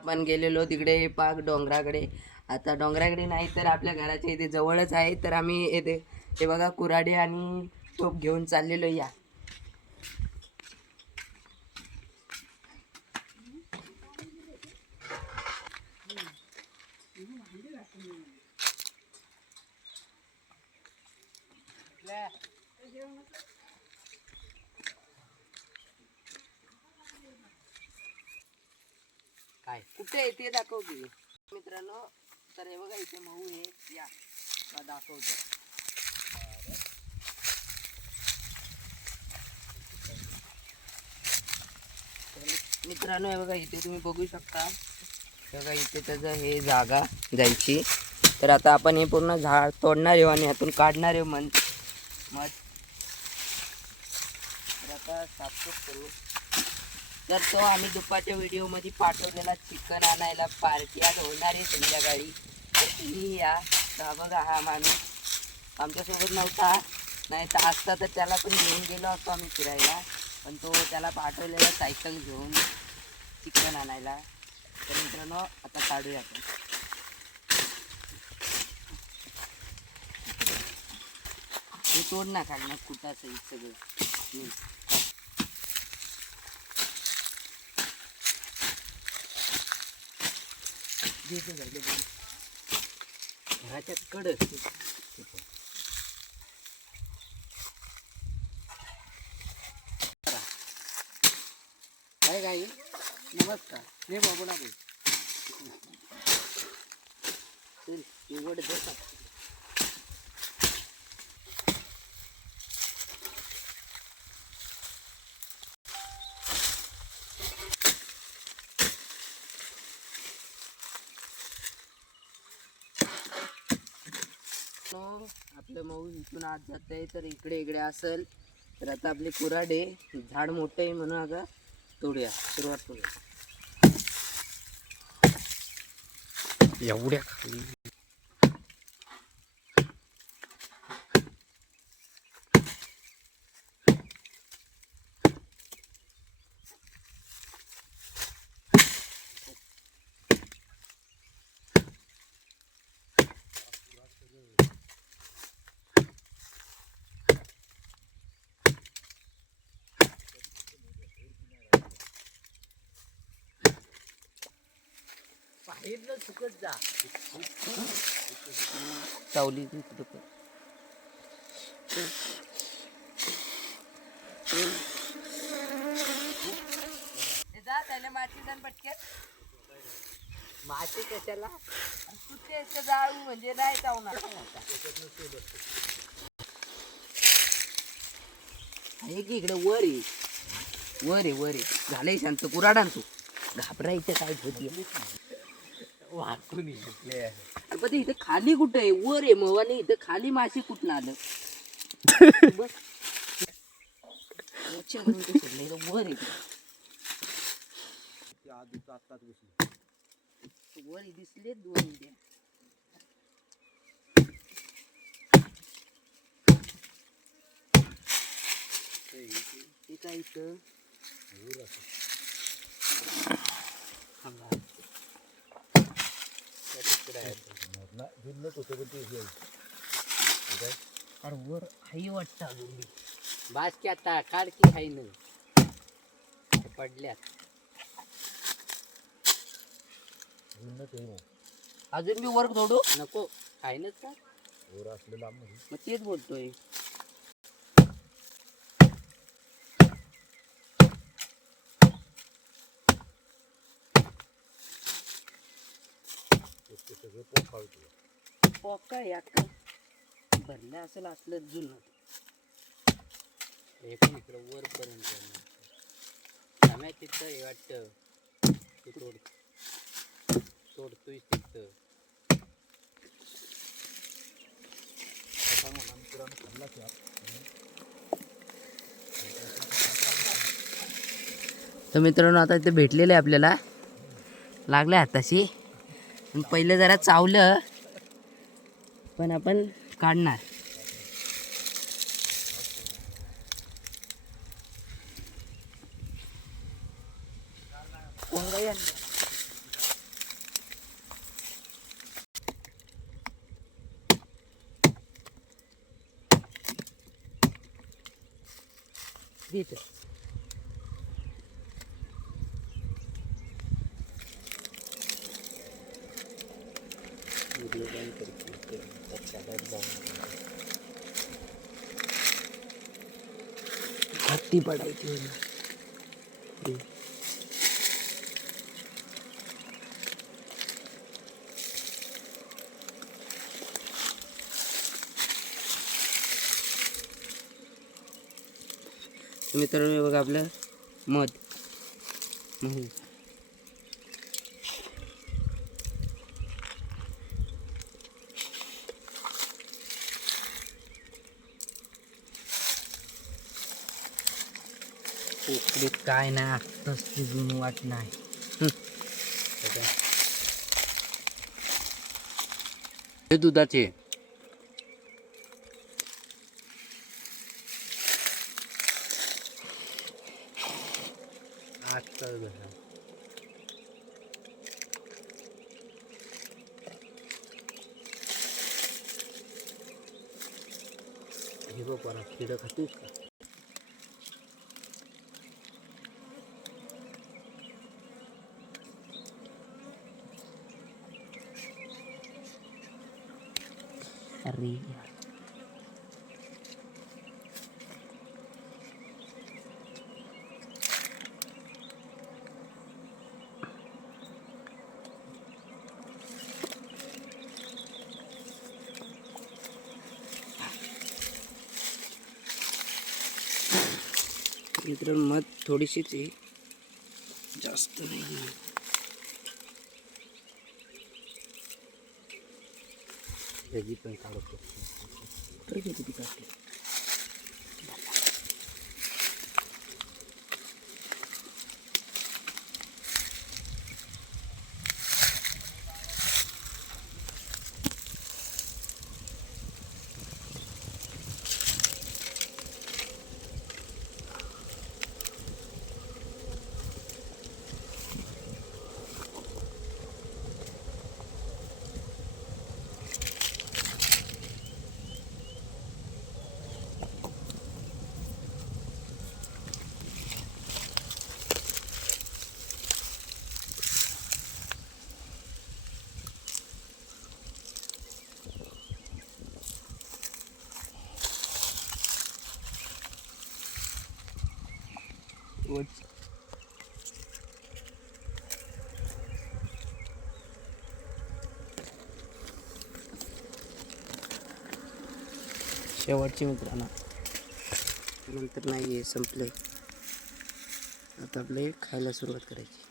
आपण गेलेलो तिकडे पाक डोंगराकडे. आता डोंगराकडे नाही तर आपल्या घराच्या इथे जवळच आहे, तर आम्ही येते हे बघा कुऱ्हाडी आणि टोप घेऊन चाललेलो. या काय कुठे आहे ते दाखव की मित्रांनो. तर हे बघा इथे मऊ आहे. या दाखवतो. मित्रांनो हे बघा इथे तुम्ही बघू शकता. हे बघा इथे त्याचं हे जागा जायची. तर आता आपण हे पूर्ण झाड तोडणार आहे आणि यातून काढणार आहे मध. तर आता साफसूफ करू. तर तो आम्ही दुपारच्या व्हिडिओमध्ये पाठवलेला चिकन आणायला पार्टी आज होणार आहे संध्याकाळी. तर तुम्ही या. बघा हा माणूस आमच्यासोबत नव्हता, नाही तर असता तर त्याला पण घेऊन गेलो असतो आम्ही फिरायला. पण तो त्याला पाठवलेला सायकल घेऊन चिकन आणायला. तर मित्रांनो आता काढूया आपण. हे तोड ना खालनं कुठाचं सगळं. घराच्या कडक काय काय. नमस्कार. हे बाबूला बोल. उघड देतात. आपलं मऊ इथून आत जात आहे, तर इकडे इकडे असेल. तर आता आपली कुऱ्हाडी झाड मोठं आहे म्हणून आता तोडूया. सुरुवात करूया. एवढ्या खाली सुकत जा चावली कुठं जा त्याला माती जाण पटके. माती कशाला कुठे जाळू म्हणजे नाही चावणार. आहे की इकडे वर आहे. वर आहे वर आहे. झालंय शांत. कुऱ्हाडा तू घाबरायचं काय होती. वाकून घेतले. पण इथे खाली कुठं आहे. वर आहे मवाने. इथं खाली माशी कुठं आलं. वर आहे वर दिसले दोन उद्या. ते काय इथं अरे वर हाई वाटतं अजून मी. बास की आता काढ की हाय न पडल्यात. अजून मी वर तोडू नको. आहे ना का वर असलेला मग तेच बोलतोय. पोका यात भरलं असेल असलं जुनं. हे पण इकडं वरपर्यंत आम्ही तिथं हे वाटतं ते तोडतोय तिथं. तर मित्रांनो आता इथे भेटलेलं आहे आपल्याला. लागलं हाताशी. पहिलं जरा चावलं पण आपण काढणार. इथं व्हिडिओ बंद करते त्याच्यात जाऊन हत्ती पडायची मित्रांनो हे बघा आपलं मध उकडीत काय नाही आत्ताच शिजून वाट नाही हे दुधाचे आजकाल बघा हे बघ परत किडं खातोस का अरे मित्रांनो मध थोडीशीच आहे जास्त नाही त्याची पण काढतो तर किती काढते शेवटची मित्रांनो नंतर नाही आहे संपले आता आपले खायला सुरुवात करायची